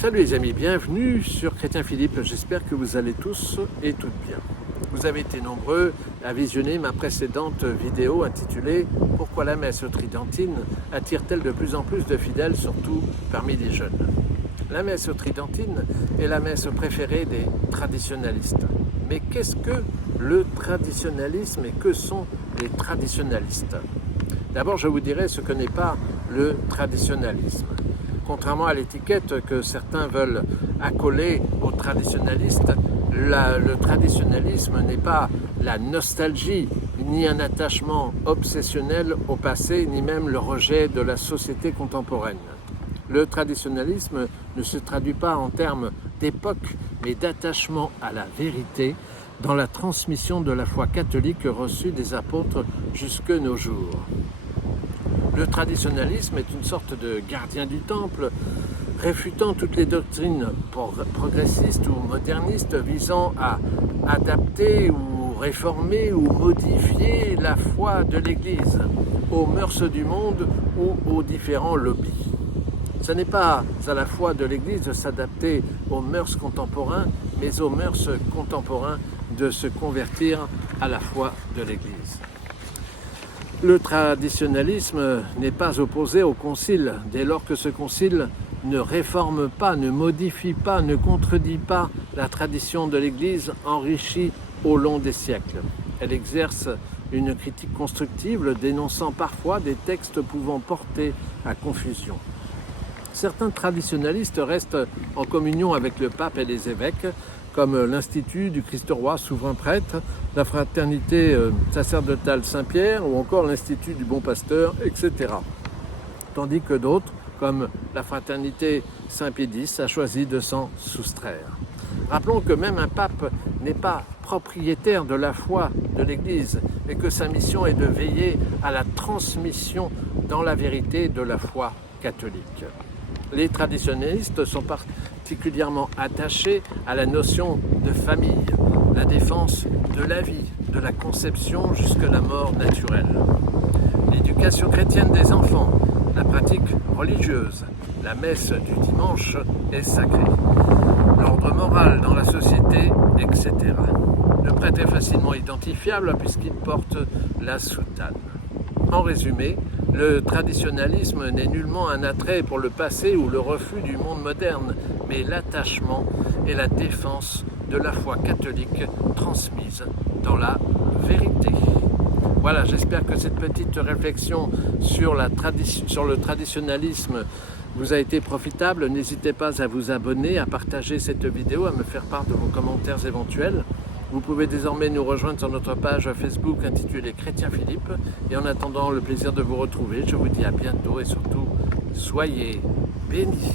Salut les amis, bienvenue sur Chrétien Philippe, j'espère que vous allez tous et toutes bien. Vous avez été nombreux à visionner ma précédente vidéo intitulée « Pourquoi la messe tridentine attire-t-elle de plus en plus de fidèles, surtout parmi les jeunes ?» La messe tridentine est la messe préférée des traditionalistes. Mais qu'est-ce que le traditionalisme et que sont les traditionalistes? D'abord, je vous dirai ce que n'est pas le traditionalisme. Contrairement à l'étiquette que certains veulent accoler aux traditionalistes, le traditionalisme n'est pas la nostalgie, ni un attachement obsessionnel au passé, ni même le rejet de la société contemporaine. Le traditionalisme ne se traduit pas en termes d'époque, mais d'attachement à la vérité dans la transmission de la foi catholique reçue des apôtres jusque nos jours. Le traditionalisme est une sorte de gardien du temple, réfutant toutes les doctrines progressistes ou modernistes visant à adapter ou réformer ou modifier la foi de l'Église aux mœurs du monde ou aux différents lobbies. Ce n'est pas à la foi de l'Église de s'adapter aux mœurs contemporains, mais aux mœurs contemporains de se convertir à la foi de l'Église. Le traditionalisme n'est pas opposé au concile, dès lors que ce concile ne réforme pas, ne modifie pas, ne contredit pas la tradition de l'Église enrichie au long des siècles. Elle exerce une critique constructive, dénonçant parfois des textes pouvant porter à confusion. Certains traditionalistes restent en communion avec le pape et les évêques, comme l'Institut du Christ-Roi souverain prêtre, la Fraternité sacerdotale Saint-Pierre ou encore l'Institut du Bon Pasteur, etc. Tandis que d'autres, comme la Fraternité Saint-Pédis, a choisi de s'en soustraire. Rappelons que même un pape n'est pas propriétaire de la foi de l'Église et que sa mission est de veiller à la transmission dans la vérité de la foi catholique. Les traditionalistes sont particulièrement attachés à la notion de famille, la défense de la vie, de la conception jusqu'à la mort naturelle. L'éducation chrétienne des enfants, la pratique religieuse, la messe du dimanche est sacrée, l'ordre moral dans la société, etc. Le prêtre est facilement identifiable puisqu'il porte la soutane. En résumé, le traditionalisme n'est nullement un attrait pour le passé ou le refus du monde moderne, mais l'attachement et la défense de la foi catholique transmise dans la vérité. Voilà, j'espère que cette petite réflexion sur le traditionalisme vous a été profitable. N'hésitez pas à vous abonner, à partager cette vidéo, à me faire part de vos commentaires éventuels. Vous pouvez désormais nous rejoindre sur notre page Facebook intitulée Chrétien Philippe. Et en attendant le plaisir de vous retrouver, je vous dis à bientôt et surtout, soyez bénis.